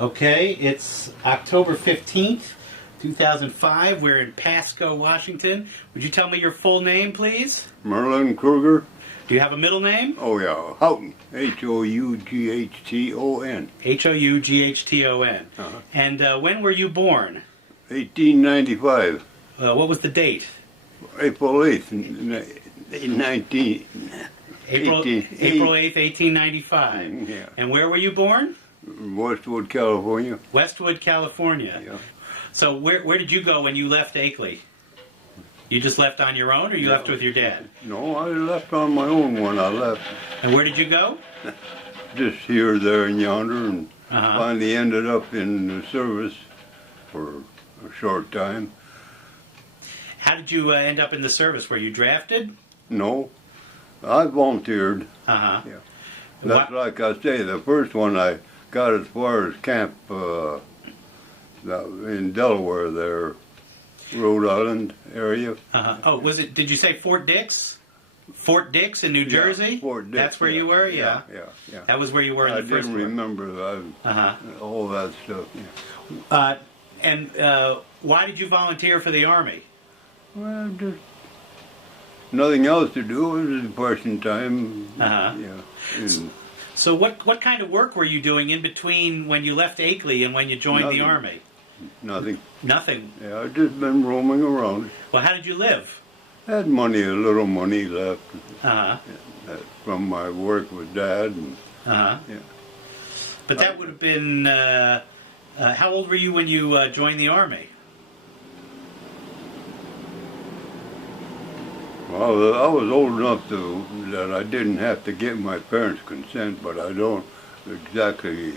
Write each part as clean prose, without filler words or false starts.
Okay, it's October 15th, 2005. We're in Pasco, Washington. Would you tell me your full name, please? Merlyn Krueger. Do you have a middle name? Oh yeah, Houghton. Houghton. Houghton. And when were you born? 1895. What was the date? April 8th, 19... April 8th, 1895. Yeah. And where were you born? Westwood, California. Westwood, California. Yeah. So where did you go when you left Akeley? You just left on your own, or you left with your dad? No, I left on my own when I left. And where did you go? Just here, there, and yonder, and finally ended up in the service for a short time. How did you end up in the service? Were you drafted? No, I volunteered. Uh-huh. Yeah. That's like I say, the first one I got as far as camp in Delaware there, Rhode Island area. Oh, did you say Fort Dix? Fort Dix in New Jersey? Fort Dix. That's where you were? Yeah. Yeah. That was where you were in the first I war. didn't remember all that stuff. Yeah. And why did you volunteer for the Army? Well, just nothing else to do. It was question time. Yeah. And so what kind of work were you doing in between when you left Akeley and when you joined the Army? Nothing. Nothing? Yeah, I've just been roaming around. Well, how did you live? Had money, a little money left from my work with Dad. And, yeah. But that would have been, how old were you when you joined the Army? Well, I was old enough that I didn't have to get my parents' consent, but I don't exactly...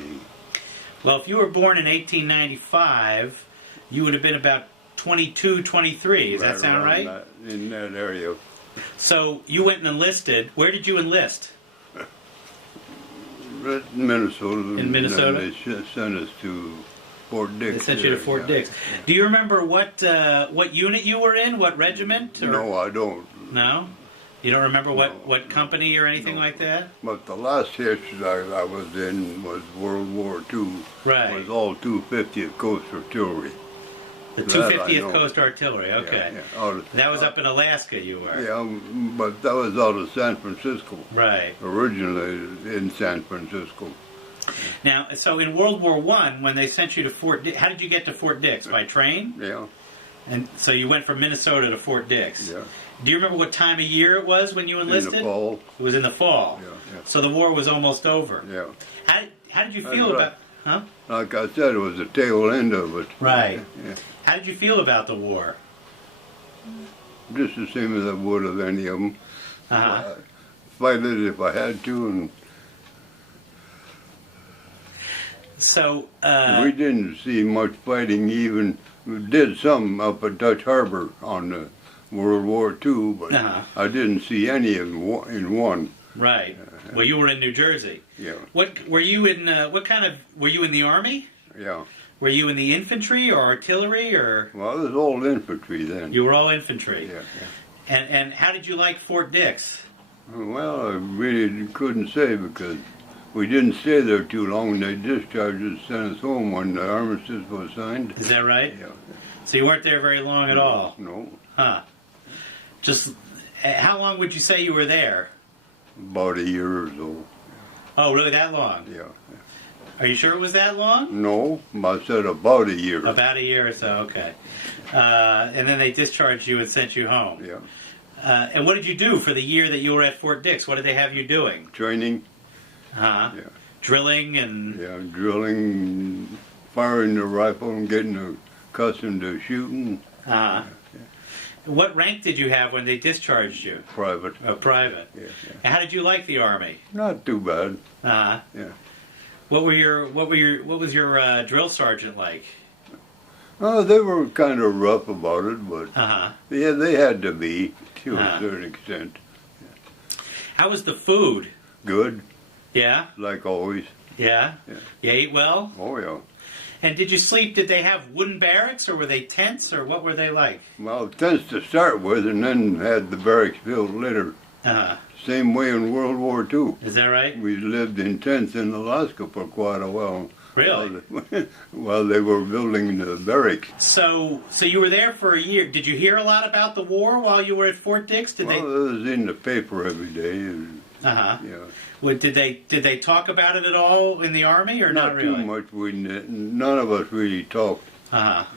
Well, if you were born in 1895, you would have been about 22, 23. Does that sound right? In that area. So you went and enlisted. Where did you enlist? Minnesota. In Minnesota? And they sent us to Fort Dix. They sent you to Fort Dix. Do you remember what unit you were in? What regiment? Or? No, I don't. No? You don't remember what company or anything like that? But the last hitch I was in was World War II. Right. It was all 250th Coast Artillery. The 250th Coast Artillery, okay. Yeah. That was up in Alaska you were. Yeah, but that was out of San Francisco. Right. Originally in San Francisco. Now, so in World War I, when they sent you to Fort Dix, how did you get to Fort Dix? By train? Yeah. And so you went from Minnesota to Fort Dix. Yeah. Do you remember what time of year it was when you enlisted? In the fall. It was in the fall. Yeah. So the war was almost over. Yeah. How did you feel about... Huh? Like I said, it was the tail end of it. Right. Yeah. How did you feel about the war? Just the same as I would of any of them. Fight it if I had to, and so we didn't see much fighting. Even we did some up at Dutch Harbor on the World War II, but I didn't see any in one. Right. Well, you were in New Jersey. Yeah. What were you in? Were you in the Army? Yeah. Were you in the infantry or artillery or? Well, it was all infantry then. You were all infantry. Yeah. And how did you like Fort Dix? Well, I really couldn't say because we didn't stay there too long. They discharged us, sent us home when the armistice was signed. Is that right? Yeah. So you weren't there very long at all? No. Huh. Just, how long would you say you were there? About a year or so. Oh, really, that long? Yeah. Are you sure it was that long? No, I said about a year. About a year or so, okay. And then they discharged you and sent you home. Yeah. And what did you do for the year that you were at Fort Dix? What did they have you doing? Training. Yeah. Drilling and... Yeah, drilling, firing the rifle and getting accustomed to shooting. What rank did you have when they discharged you? Private. Private. Yeah. And how did you like the Army? Not too bad. Yeah. What was your drill sergeant like? Oh, they were kind of rough about it, but yeah, they had to be to a certain extent. How was the food? Good. Yeah? Like always. Yeah? You ate well? Oh, yeah. And did they have wooden barracks, or were they tents, or what were they like? Well, tents to start with, and then had the barracks built later. Same way in World War II. Is that right? We lived in tents in Alaska for quite a while. Really? While they were building the barracks. So you were there for a year. Did you hear a lot about the war while you were at Fort Dix? Well, it was in the paper every day. Uh-huh. Yeah. Well, did they talk about it at all in the Army, or not really? Too much. None of us really talked about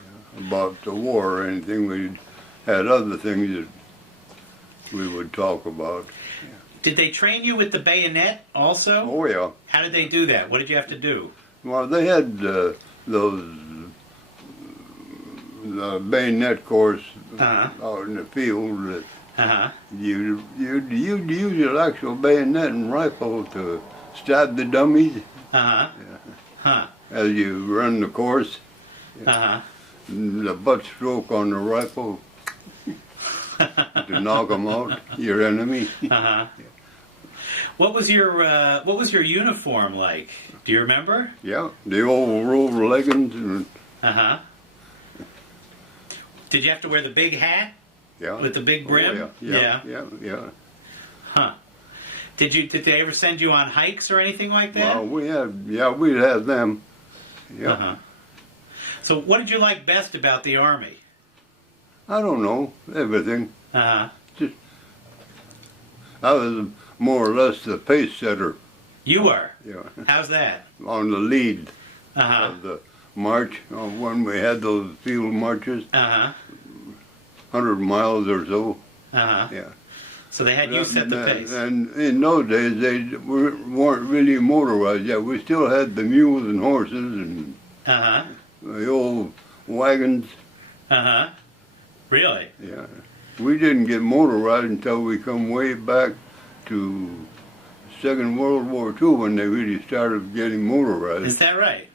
the war or anything. We had other things that we would talk about. Did they train you with the bayonet also? Oh, yeah. How did they do that? What did you have to do? Well, they had those bayonet course out in the field. You'd use your actual bayonet and rifle to stab the dummies as you run the course. The butt stroke on the rifle to knock them out, your enemy. What was your uniform like? Do you remember? Yeah, the old rolled leggings. And, Did you have to wear the big hat? Yeah. With the big brim? Oh, yeah. Huh. Did they ever send you on hikes or anything like that? Well, we'd have them. Yeah. So what did you like best about the Army? I don't know, everything. Uh-huh. I was more or less the pace setter. You were? Yeah. How's that? On the lead of the march, when we had those field marches. 100 miles or so. Yeah. So they had you set the pace. And in those days, they weren't really motorized yet. We still had the mules and horses and the old wagons. Really? Yeah. We didn't get motorized until we come way back to Second World War II when they really started getting motorized. Is that right?